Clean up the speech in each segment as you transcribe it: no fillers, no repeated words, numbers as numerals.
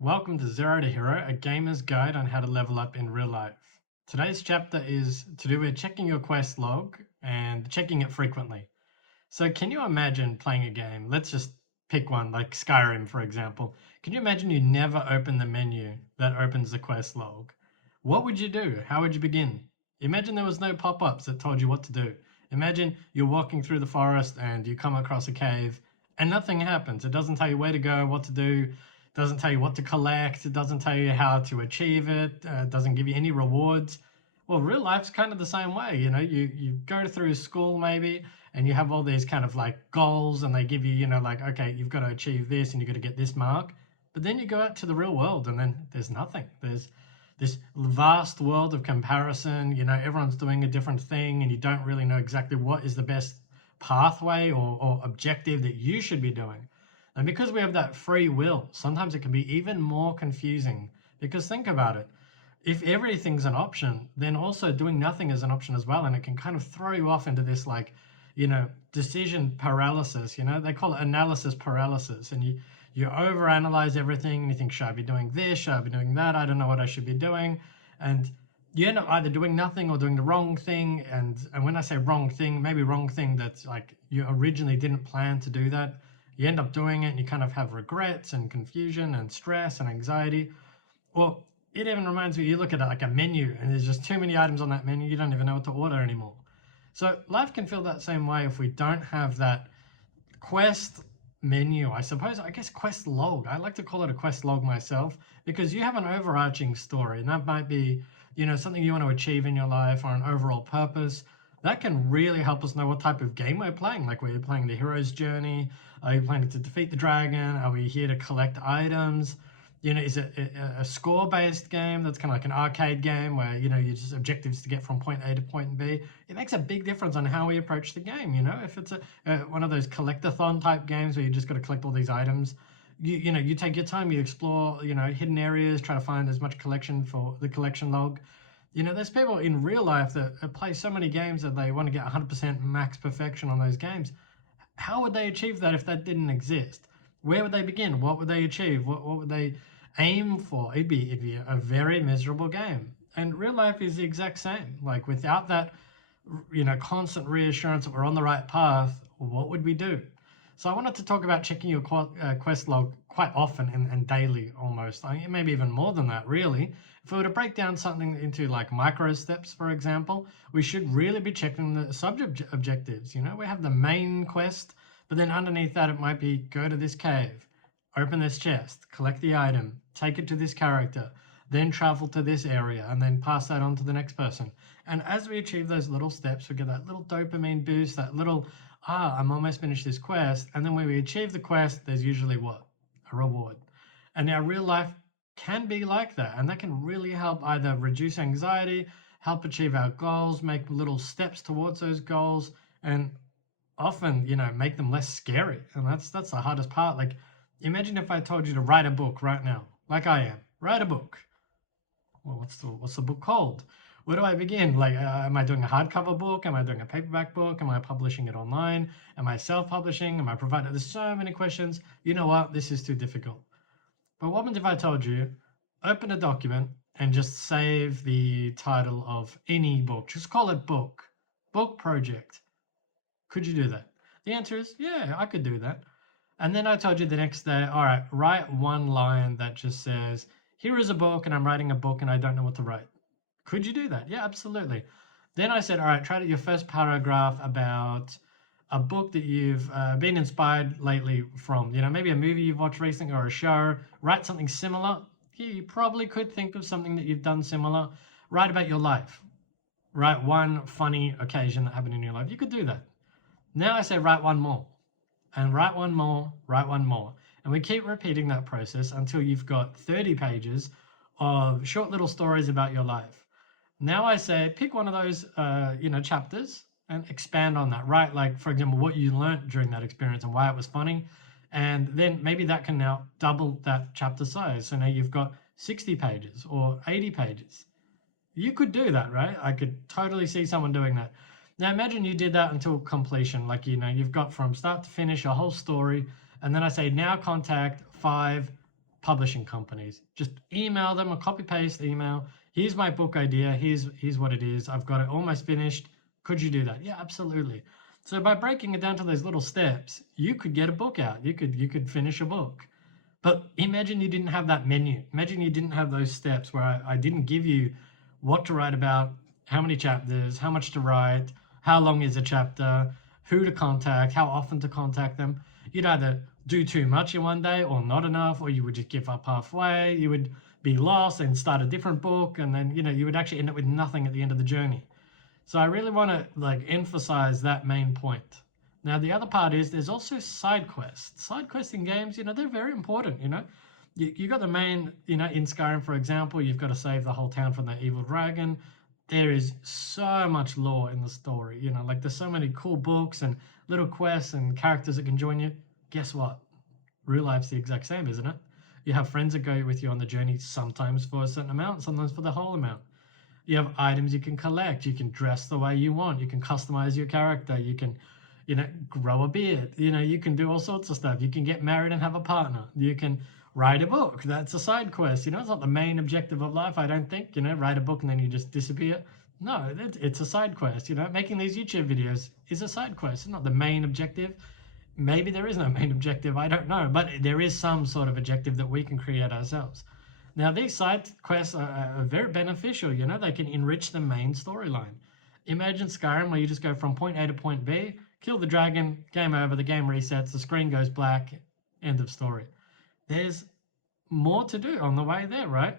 Welcome to Zero to Hero, a gamer's guide on how to level up in real life. Today's chapter is to do with checking your quest log and checking it frequently. So, can you imagine playing a game? Let's just pick one, like Skyrim, for example. Can you imagine you never open the menu that opens the quest log? What would you do? How would you begin? Imagine there was no pop ups that told you what to do. Imagine you're walking through the forest and you come across a cave and nothing happens. It doesn't tell you where to go, what to do, it doesn't tell you what to collect, it doesn't tell you how to achieve it, it doesn't give you any rewards. Well, real life's kind of the same way. You go through school maybe and you have all these kind of like goals and they give you, like, okay, you've got to achieve this and you've got to get this mark. But then you go out to the real world and then there's nothing. There's this vast world of comparison. Everyone's doing a different thing and you don't really know exactly what is the best pathway or objective that you should be doing. And because we have that free will, sometimes it can be even more confusing. Because think about it, if everything's an option, then also doing nothing is an option as well. And it can kind of throw you off into this like, decision paralysis. They call it analysis paralysis. And you overanalyze everything and you think, should I be doing this? Should I be doing that? I don't know what I should be doing. And you end up either doing nothing or doing the wrong thing. And when I say wrong thing, maybe wrong thing that's like you originally didn't plan to do that. You end up doing it and you kind of have regrets and confusion and stress and anxiety. Well, it even reminds me, you look at it like a menu and there's just too many items on that menu, you don't even know what to order anymore. So life can feel that same way if we don't have that quest menu, I guess quest log. I like to call it a quest log myself because you have an overarching story and that might be, something you want to achieve in your life or an overall purpose. That can really help us know what type of game we're playing. Like, were you playing the hero's journey? Are you playing to defeat the dragon? Are we here to collect items? Is it a score-based game that's kind of like an arcade game where, you just objectives to get from point A to point B? It makes a big difference on how we approach the game. If it's one of those collectathon type games where you just got to collect all these items, you take your time, you explore, hidden areas, try to find as much collection for the collection log. There's people in real life that play so many games that they want to get 100% max perfection on those games. How would they achieve that if that didn't exist? Where would they begin? What would they achieve? What would they aim for? It'd be a very miserable game. And real life is the exact same. Like, without that, constant reassurance that we're on the right path, what would we do? So I wanted to talk about checking your quest log quite often and daily almost. Maybe even more than that, really. If we were to break down something into like micro steps, for example, we should really be checking the sub objectives. We have the main quest, but then underneath that, it might be go to this cave, open this chest, collect the item, take it to this character, then travel to this area, and then pass that on to the next person. And as we achieve those little steps, we get that little dopamine boost, that little, I'm almost finished this quest. And then when we achieve the quest, there's usually what? A reward. And our real life can be like that. And that can really help either reduce anxiety, help achieve our goals, make little steps towards those goals, and often, make them less scary. And that's the hardest part. Like, imagine if I told you to write a book right now, like I am. Write a book. Well, what's the book called? Where do I begin? Like, am I doing a hardcover book? Am I doing a paperback book? Am I publishing it online? Am I self-publishing? Am I providing? There's so many questions. You know what? This is too difficult. But what happens if I told you, open a document and just save the title of any book? Just call it book project. Could you do that? The answer is, yeah, I could do that. And then I told you the next day, all right, write one line that just says, here is a book and I'm writing a book and I don't know what to write. Could you do that? Yeah, absolutely. Then I said, all right, try to your first paragraph about a book that you've been inspired lately from. Maybe a movie you've watched recently or a show. Write something similar. Yeah, you probably could think of something that you've done similar. Write about your life. Write one funny occasion that happened in your life. You could do that. Now I say write one more and write one more, write one more. And we keep repeating that process until you've got 30 pages of short little stories about your life. Now I say pick one of those, chapters and expand on that, right? Like, for example, what you learned during that experience and why it was funny. And then maybe that can now double that chapter size. So now you've got 60 pages or 80 pages. You could do that, right? I could totally see someone doing that. Now imagine you did that until completion, like, you've got from start to finish a whole story, and then I say now contact 5 publishing companies. Just email them, a copy paste email. Here's my book idea. Here's what it is. I've got it almost finished. Could you do that? Yeah, absolutely. So by breaking it down to those little steps, you could get a book out. You could finish a book. But imagine you didn't have that menu. Imagine you didn't have those steps where I didn't give you what to write about, how many chapters, how much to write, how long is a chapter, who to contact, how often to contact them. You'd either do too much in one day or not enough, or you would just give up halfway. You would be lost and start a different book, and then you would actually end up with nothing at the end of the journey. So I really want to emphasize that main point. Now the other part is there's also side quests. Side quests in games, they're very important. You got the main, in Skyrim, for example, you've got to save the whole town from that evil dragon. There is so much lore in the story. There's so many cool books and little quests and characters that can join you. Guess what? Real life's the exact same, isn't it? You have friends that go with you on the journey, sometimes for a certain amount, sometimes for the whole amount. You have items you can collect. You can dress the way you want. You can customize your character. You can, grow a beard. You can do all sorts of stuff. You can get married and have a partner. You can write a book. That's a side quest. It's not the main objective of life, I don't think. Write a book and then you just disappear. No, it's a side quest. Making these YouTube videos is a side quest. It's not the main objective. Maybe there is no main objective. I don't know. But there is some sort of objective that we can create ourselves. Now, these side quests are very beneficial. They can enrich the main storyline. Imagine Skyrim where you just go from point A to point B, kill the dragon, game over, the game resets, the screen goes black, end of story. There's more to do on the way there, right?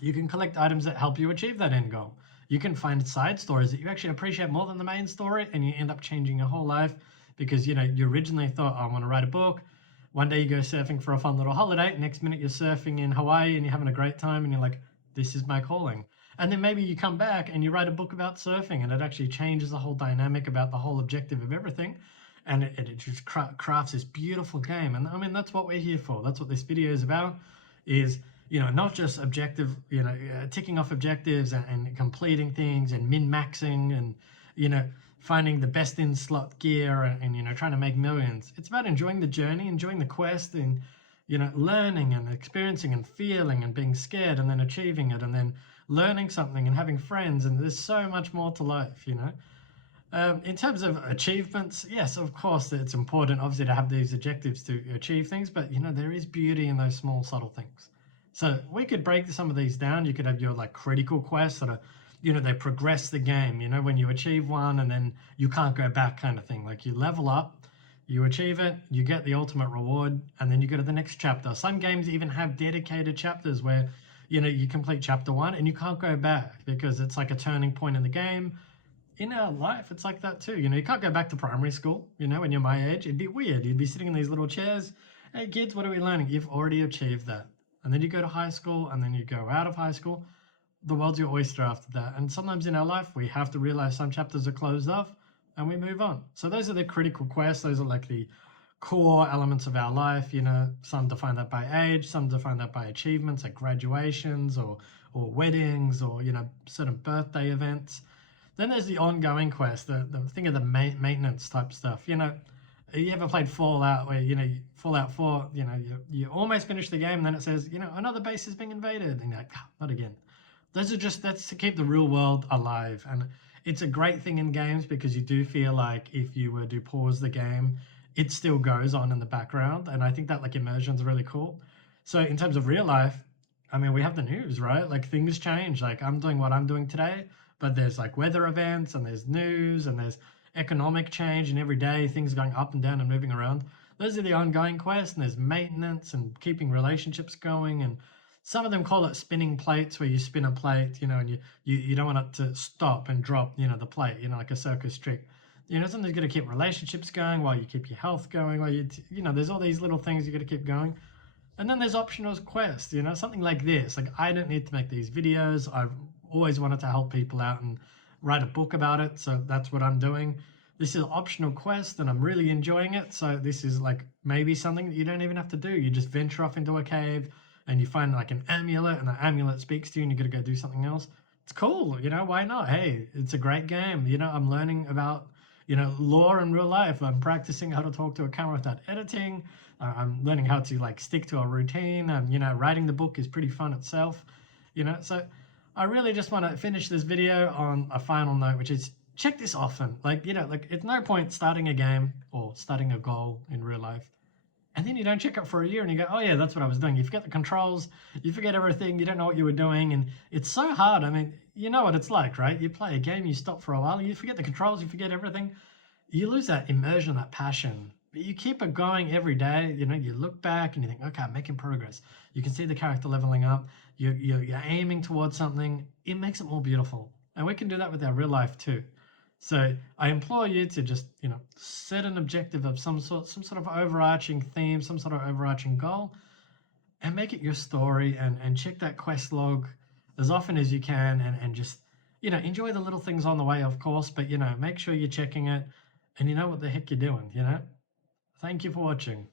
You can collect items that help you achieve that end goal. You can find side stories that you actually appreciate more than the main story, and you end up changing your whole life because, you originally thought, I want to write a book. One day you go surfing for a fun little holiday. Next minute you're surfing in Hawaii and you're having a great time and you're like, this is my calling. And then maybe you come back and you write a book about surfing and it actually changes the whole dynamic about the whole objective of everything. And it just crafts this beautiful game. And I mean, that's what we're here for. That's what this video is about, is, not just ticking off objectives and completing things and min-maxing and, finding the best in slot gear and trying to make millions. It's about enjoying the journey, enjoying the quest, and learning and experiencing and feeling and being scared and then achieving it and then learning something and having friends. And there's so much more to life. In terms of achievements, yes, of course it's important obviously to have these objectives to achieve things, but there is beauty in those small subtle things. So we could break some of these down. You could have your critical quests that are, they progress the game, when you achieve one and then you can't go back kind of thing. Like you level up, you achieve it, you get the ultimate reward, and then you go to the next chapter. Some games even have dedicated chapters where, you complete chapter 1 and you can't go back because it's like a turning point in the game. In our life, it's like that too. You can't go back to primary school, when you're my age. It'd be weird. You'd be sitting in these little chairs. Hey kids, what are we learning? You've already achieved that. And then you go to high school and then you go out of high school. The world's your oyster after that. And sometimes in our life, we have to realize some chapters are closed off and we move on. So those are the critical quests. Those are like the core elements of our life. Some define that by age, some define that by achievements like graduations or weddings or, certain birthday events. Then there's the ongoing quest, the thing of the maintenance type stuff. You ever played Fallout where, Fallout 4, you almost finish the game and then it says, another base is being invaded. And you're like, not again. That's to keep the real world alive. And it's a great thing in games because you do feel like if you were to pause the game, it still goes on in the background. And I think that immersion is really cool. So in terms of real life, I mean, we have the news, right? Things change. I'm doing what I'm doing today, but there's weather events and there's news and there's economic change, and every day things going up and down and moving around. Those are the ongoing quests, and there's maintenance and keeping relationships going. And some of them call it spinning plates, where you spin a plate, and you don't want it to stop and drop, the plate, like a circus trick. Something's got to keep relationships going while you keep your health going, while there's all these little things you got to keep going. And then there's optional quests, something like this. I don't need to make these videos. I've always wanted to help people out and write a book about it. So that's what I'm doing. This is an optional quest and I'm really enjoying it. So this is maybe something that you don't even have to do. You just venture off into a cave and you find an amulet and the amulet speaks to you and you got to go do something else. It's cool. Why not? Hey, it's a great game. I'm learning about, law in real life. I'm practicing how to talk to a camera without editing. I'm learning how to like stick to a routine. Writing the book is pretty fun itself. So I really just want to finish this video on a final note, which is check this often. Like it's no point starting a game or starting a goal in real life and then you don't check it for a year and you go, oh yeah, that's what I was doing. You forget the controls, you forget everything, you don't know what you were doing, and it's so hard. I mean, you know what it's like, right? You play a game, you stop for a while, you forget the controls, you forget everything, you lose that immersion, that passion. But you keep it going every day. You look back and you think, okay, I'm making progress. You can see the character leveling up. You're aiming towards something. It makes it more beautiful. And we can do that with our real life too. So I implore you to just, set an objective of some sort of overarching theme, some sort of overarching goal, and make it your story and check that quest log as often as you can and just, enjoy the little things on the way, of course, but, make sure you're checking it and you know what the heck you're doing. Thank you for watching.